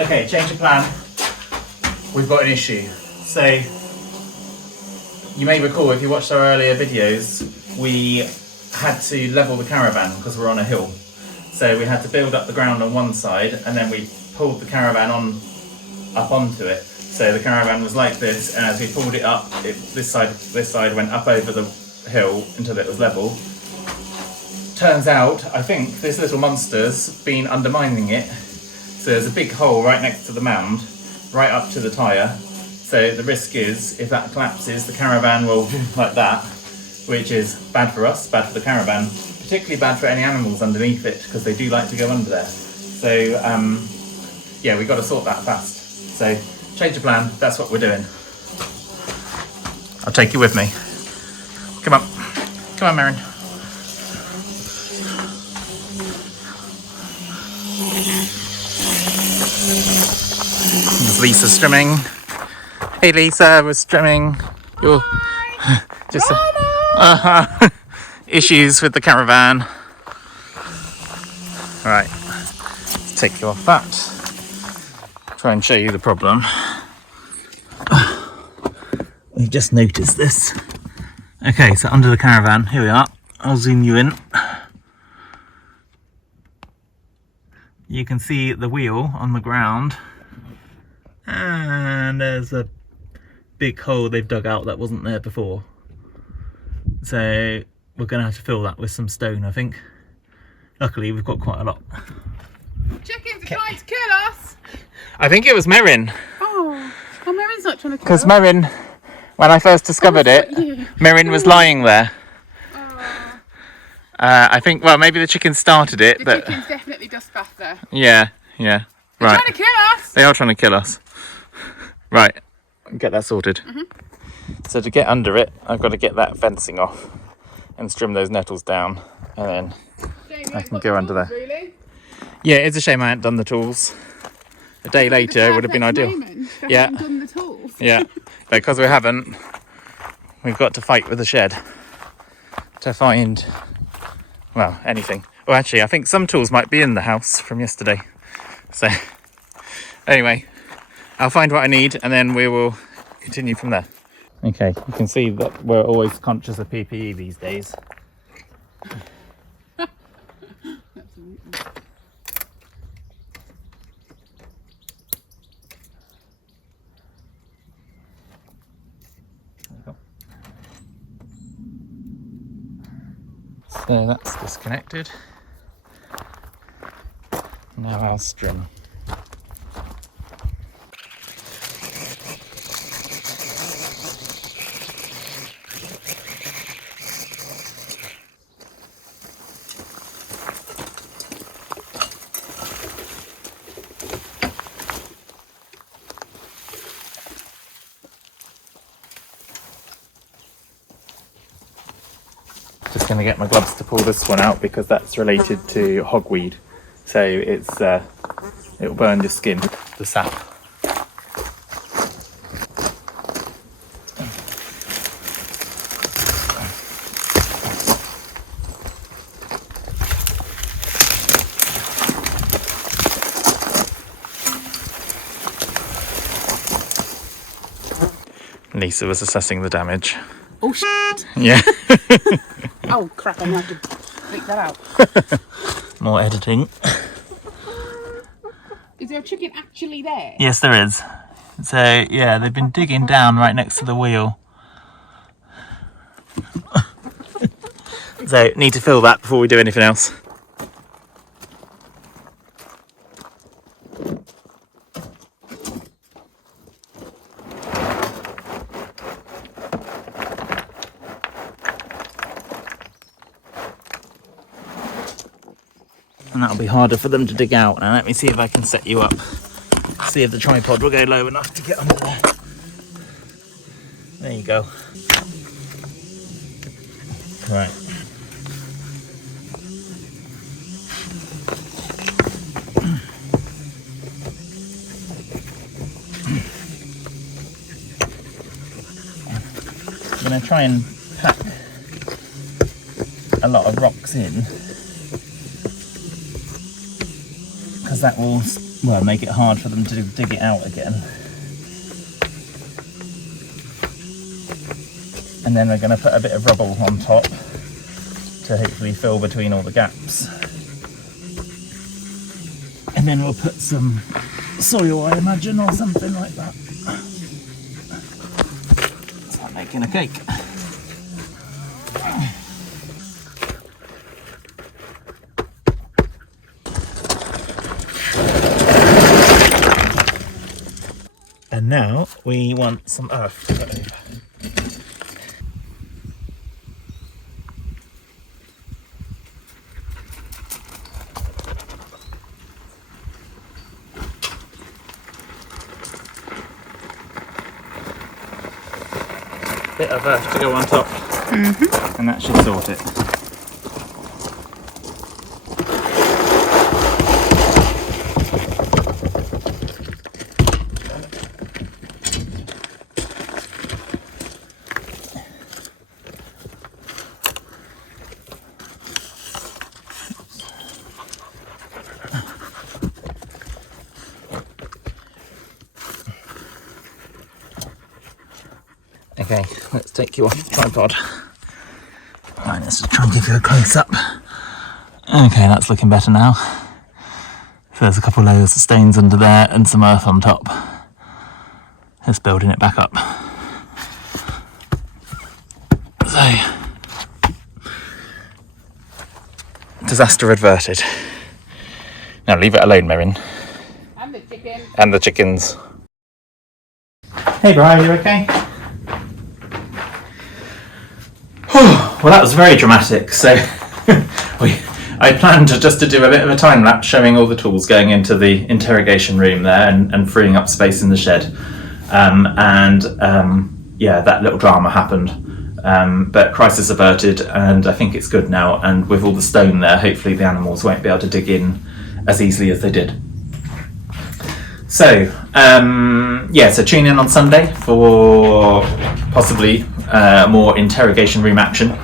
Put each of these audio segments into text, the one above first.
Okay, change of plan. We've got an issue. So, you may recall if you watched our earlier videos, we had to level the caravan because we're on a hill. So we had to build up the ground on one side and then we pulled the caravan up onto it. So the caravan was like this, and as we pulled it up, this side went up over the hill until it was level. Turns out, I think this little monster's been undermining it. So there's a big hole right next to the mound, right up to the tyre. So the risk is, if that collapses, the caravan will like that, which is bad for us, bad for the caravan, particularly bad for any animals underneath it, because they do like to go under there. So yeah, we've got to sort that fast. So change of plan, that's what we're doing. I'll take you with me. Come on, Marin. There's Lisa strimming. Hey Lisa, we're strimming. You're just issues with the caravan. Right, let's take you off that. Try and show you the problem. We've just noticed this. Okay, so under the caravan, here we are. I'll zoom you in. You can see the wheel on the ground, and there's a big hole they've dug out that wasn't there before. So we're going to have to fill that with some stone, I think. Luckily, we've got quite a lot. Chickens are trying to kill us! I think it was Merrin. Oh, Merrin's not trying to kill us. Because Merrin, when I first discovered it, Merrin was lying there. I think, well, maybe the chickens started it, but... The chickens definitely dust bath there. Yeah. They're Right. trying to kill us! They are trying to kill us. Right, get that sorted. So to get under it, I've got to get that fencing off and trim those nettles down, and then I can go under there. Really? Yeah, it's a shame I hadn't done the tools. A day later it would have been ideal. Yeah. Done the tools. Yeah, but because we haven't, we've got to fight with the shed to find, well, anything. Well, actually, I think some tools might be in the house from yesterday. So, anyway, I'll find what I need and then we will continue from there. Okay, you can see that we're always conscious of PPE these days. So that's disconnected. Now I'll string. Just going to get my gloves to pull this one out because that's related to hogweed. So it's it'll burn your skin, the sap. Lisa was assessing the damage. Oh shit! Yeah. Oh crap, I'm going to have to take that out. More editing. Is there a chicken actually there? Yes, there is. So, yeah, they've been digging down right next to the wheel. So, need to fill that before we do anything else. And that'll be harder for them to dig out. Now let me see if I can set you up. See if the tripod will go low enough to get under there. There you go. Right. I'm going to try and pack a lot of rocks in, because that will well, make it hard for them to dig it out again. And then we're going to put a bit of rubble on top to hopefully fill between all the gaps. And then we'll put some soil, I imagine, or something like that. It's like making a cake. And now we want some earth to go over. Bit of earth to go on top, and that should sort it. Okay, let's take you off the tripod. Right, let's just try and give you a close-up. Okay, that's looking better now. So there's a couple layers of stains under there and some earth on top. Just building it back up. So, disaster averted. Now leave it alone, Mirren. And the chicken. And the chickens. Hey Brian, you okay? Well, that was very dramatic. So I planned to do a bit of a time lapse showing all the tools going into the interrogation room there and freeing up space in the shed. Yeah, that little drama happened. But crisis averted, and I think it's good now. And with all the stone there, hopefully the animals won't be able to dig in as easily as they did. So, so tune in on Sunday for possibly more interrogation room action,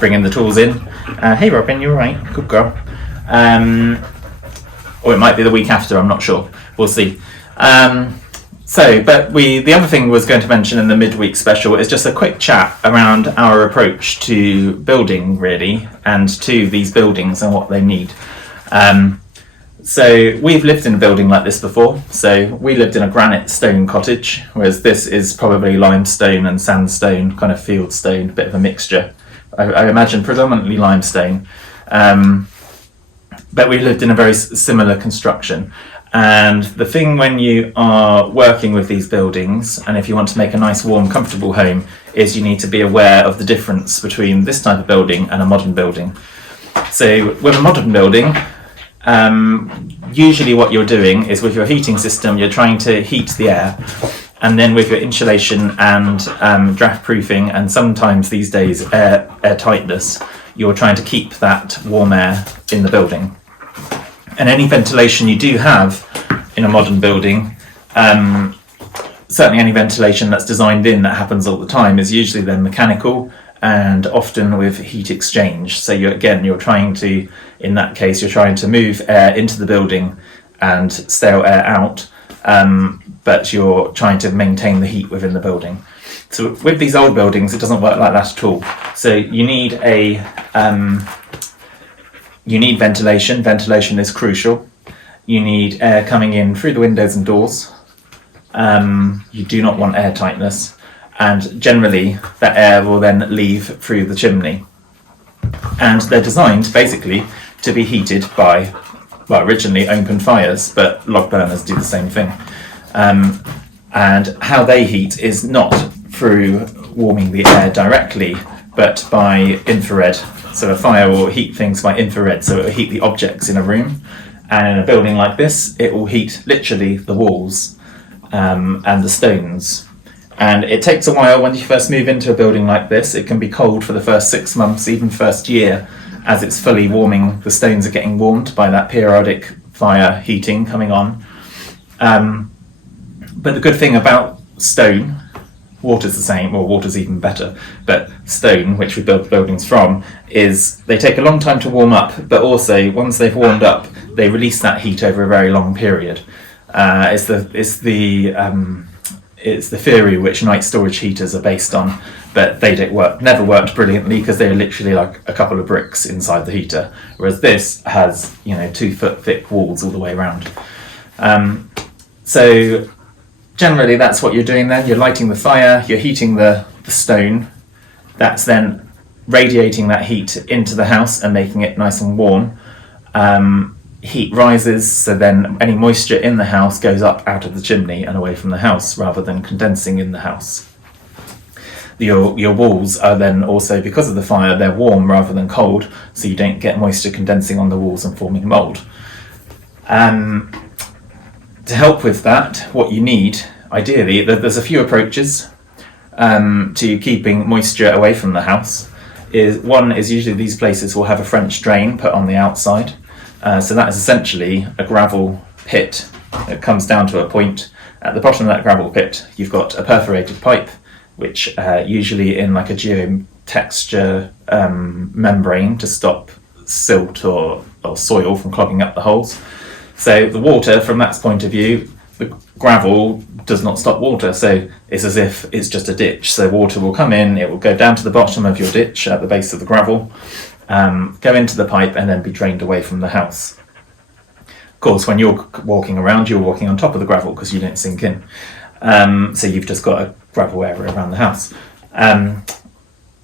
bringing the tools in. Hey Robin, you alright? Good girl. Or it might be the week after, I'm not sure. We'll see. The other thing was going to mention in the midweek special is just a quick chat around our approach to building, really, and to these buildings and what they need. So we've lived in a building like this before. So we lived in a granite stone cottage, whereas this is probably limestone and sandstone, kind of field stone, a bit of a mixture. I imagine predominantly limestone. But we lived in a very similar construction. And the thing when you are working with these buildings, and if you want to make a nice, warm, comfortable home, is you need to be aware of the difference between this type of building and a modern building. So with a modern building, usually what you're doing is with your heating system, you're trying to heat the air, and then with your insulation and draft proofing, and sometimes these days air tightness, you're trying to keep that warm air in the building. And any ventilation you do have in a modern building, certainly any ventilation that's designed in that happens all the time, is usually then mechanical and often with heat exchange. So you're trying to, in that case, you're trying to move air into the building and stale air out, but you're trying to maintain the heat within the building. So with these old buildings, it doesn't work like that at all. So you need ventilation. Ventilation is crucial. You need air coming in through the windows and doors. You do not want air tightness. And generally, that air will then leave through the chimney. And they're designed, basically, to be heated by, well, originally open fires, but log burners do the same thing. And how they heat is not through warming the air directly, but by infrared. So a fire will heat things by infrared, so it will heat the objects in a room. And in a building like this, it will heat literally the walls and the stones. And it takes a while when you first move into a building like this. It can be cold for the first 6 months, even first year, as it's fully warming. The stones are getting warmed by that periodic fire heating coming on. But the good thing about stone water's the same, or water's even better. But stone, which we build buildings from, they take a long time to warm up, but also once they've warmed up, they release that heat over a very long period. It's the theory which night storage heaters are based on, but they never worked brilliantly because they're literally like a couple of bricks inside the heater, whereas this has 2 foot thick walls all the way around. So generally that's what you're doing then. You're lighting the fire, you're heating the stone, that's then radiating that heat into the house and making it nice and warm. Heat rises, so then any moisture in the house goes up out of the chimney and away from the house rather than condensing in the house. Your walls are then also, because of the fire, they're warm rather than cold, so you don't get moisture condensing on the walls and forming mould. To help with that, what you need, ideally, there's a few approaches to keeping moisture away from the house. One is usually these places will have a French drain put on the outside. So that is essentially a gravel pit. It comes down to a point. At the bottom of that gravel pit, you've got a perforated pipe, which usually in like a geotexture membrane to stop silt or soil from clogging up the holes. So the water, from that point of view, the gravel does not stop water, so it's as if it's just a ditch. So water will come in, it will go down to the bottom of your ditch at the base of the gravel, go into the pipe and then be drained away from the house. Of course, when you're walking around, you're walking on top of the gravel because you don't sink in. So you've just got a gravel area around the house.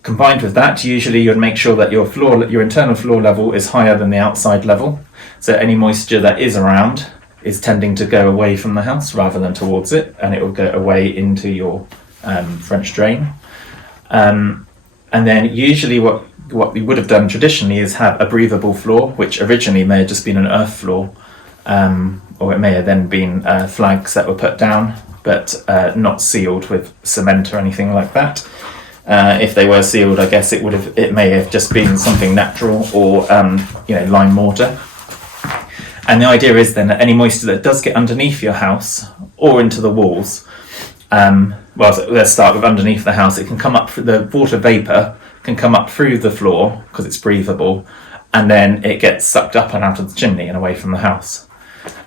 Combined with that, usually you'd make sure that your internal floor level is higher than the outside level. So any moisture that is around is tending to go away from the house rather than towards it, and it will go away into your French drain. And then usually what we would have done traditionally is have a breathable floor, which originally may have just been an earth floor, or it may have then been flags that were put down, but not sealed with cement or anything like that. If they were sealed, I guess it may have just been something natural or lime mortar. And the idea is then that any moisture that does get underneath your house or into the walls, let's start with underneath the house. It can come up, the water vapour can come up through the floor because it's breathable, and then it gets sucked up and out of the chimney and away from the house.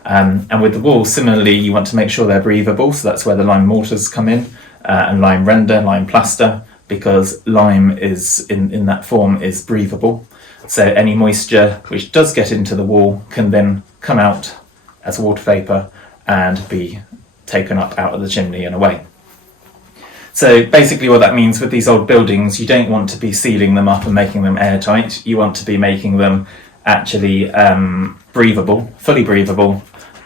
And with the walls, similarly, you want to make sure they're breathable, so that's where the lime mortars come in, and lime render, lime plaster, because lime is in that form is breathable. So any moisture which does get into the wall can then come out as water vapour and be taken up out of the chimney and away. So basically what that means with these old buildings, you don't want to be sealing them up and making them airtight. You want to be making them actually breathable, fully breathable.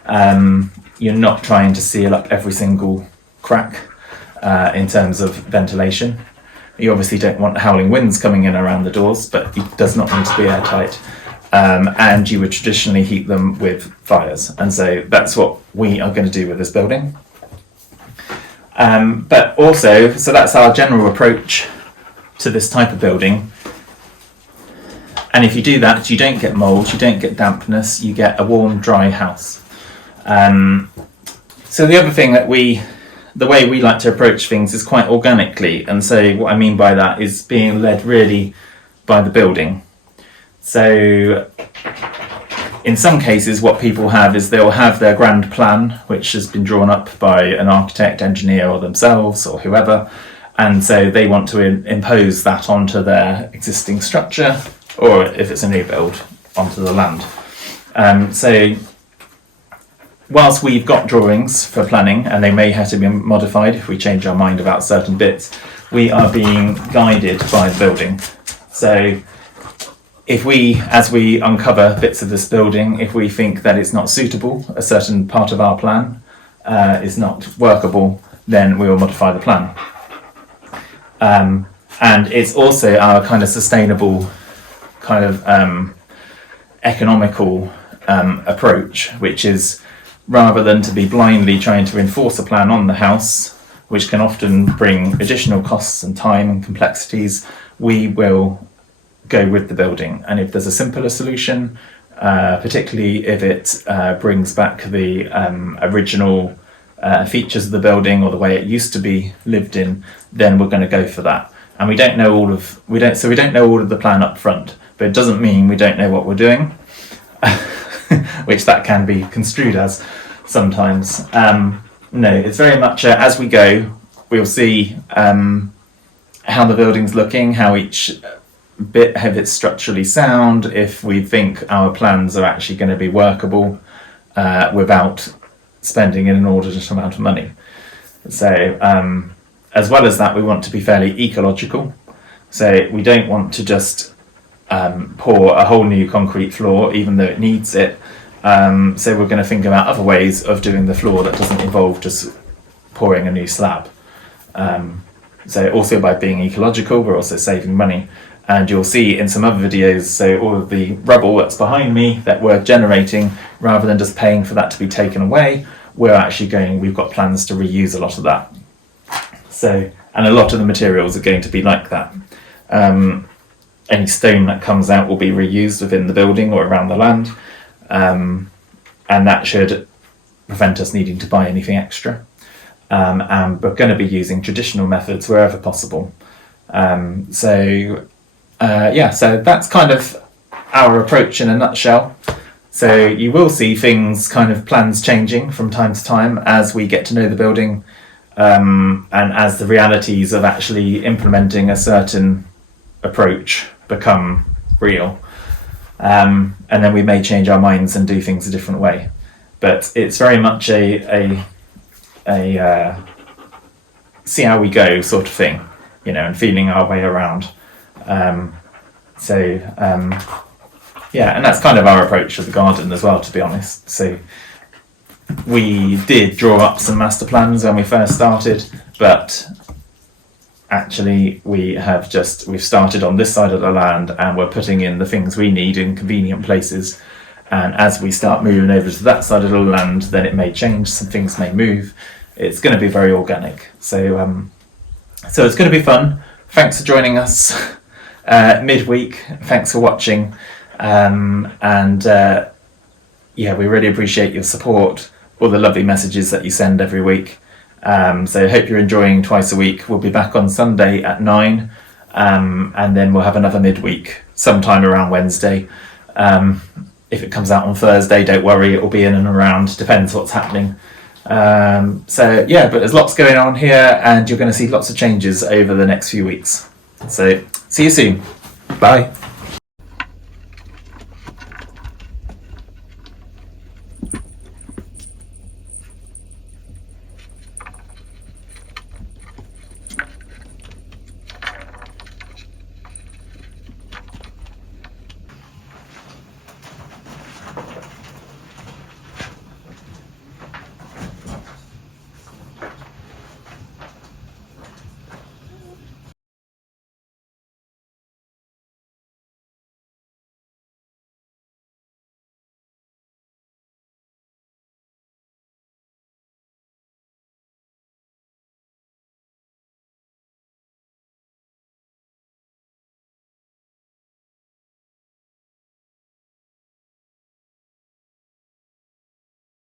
You're not trying to seal up every single crack in terms of ventilation. You obviously don't want howling winds coming in around the doors, but it does not need to be airtight. And you would traditionally heat them with fires. And so that's what we are going to do with this building. But also, so that's our general approach to this type of building. And if you do that, you don't get mould, you don't get dampness, you get a warm, dry house. So the other thing that the way we like to approach things is quite organically. And so what I mean by that is being led really by the building. So in some cases, what people have is they'll have their grand plan, which has been drawn up by an architect, engineer, or themselves, or whoever. And so they want to impose that onto their existing structure, or if it's a new build, onto the land. So whilst we've got drawings for planning, and they may have to be modified if we change our mind about certain bits, we are being guided by the building. So as we uncover bits of this building, if we think that it's not suitable, a certain part of our plan is not workable, then we will modify the plan. And it's also our kind of sustainable, kind of economical approach, which is rather than to be blindly trying to enforce a plan on the house, which can often bring additional costs and time and complexities, we will go with the building. And if there's a simpler solution, particularly if it brings back the original features of the building or the way it used to be lived in, then we're going to go for that. And we don't know all of the plan up front, but it doesn't mean we don't know what we're doing, which that can be construed as sometimes. No, it's very much as we go, we'll see how the building's looking, how each bit of it's structurally sound, if we think our plans are actually going to be workable without spending an inordinate amount of money. So as well as that, we want to be fairly ecological. So we don't want to just pour a whole new concrete floor, even though it needs it. So we're going to think about other ways of doing the floor that doesn't involve just pouring a new slab. So also by being ecological, we're also saving money. And you'll see in some other videos, so all of the rubble that's behind me that we're generating, rather than just paying for that to be taken away, we've got plans to reuse a lot of that. So, and a lot of the materials are going to be like that. Any stone that comes out will be reused within the building or around the land. And that should prevent us needing to buy anything extra. And we're going to be using traditional methods wherever possible. So that's kind of our approach in a nutshell. So you will see things, kind of plans changing from time to time as we get to know the building, and as the realities of actually implementing a certain approach become real. And then we may change our minds and do things a different way. But it's very much a see how we go sort of thing, and feeling our way around. And that's kind of our approach to the garden as well, to be honest. So we did draw up some master plans when we first started, but actually we've started on this side of the land and we're putting in the things we need in convenient places. And as we start moving over to that side of the land, then it may change, some things may move. It's going to be very organic. So it's going to be fun. Thanks for joining us midweek. Thanks for watching. We really appreciate your support, all the lovely messages that you send every week. So I hope you're enjoying twice a week. We'll be back on Sunday at 9, and then we'll have another midweek sometime around Wednesday. If it comes out on Thursday, don't worry, it will be in and around, depends what's happening. But there's lots going on here, and you're going to see lots of changes over the next few weeks. So see you soon. Bye.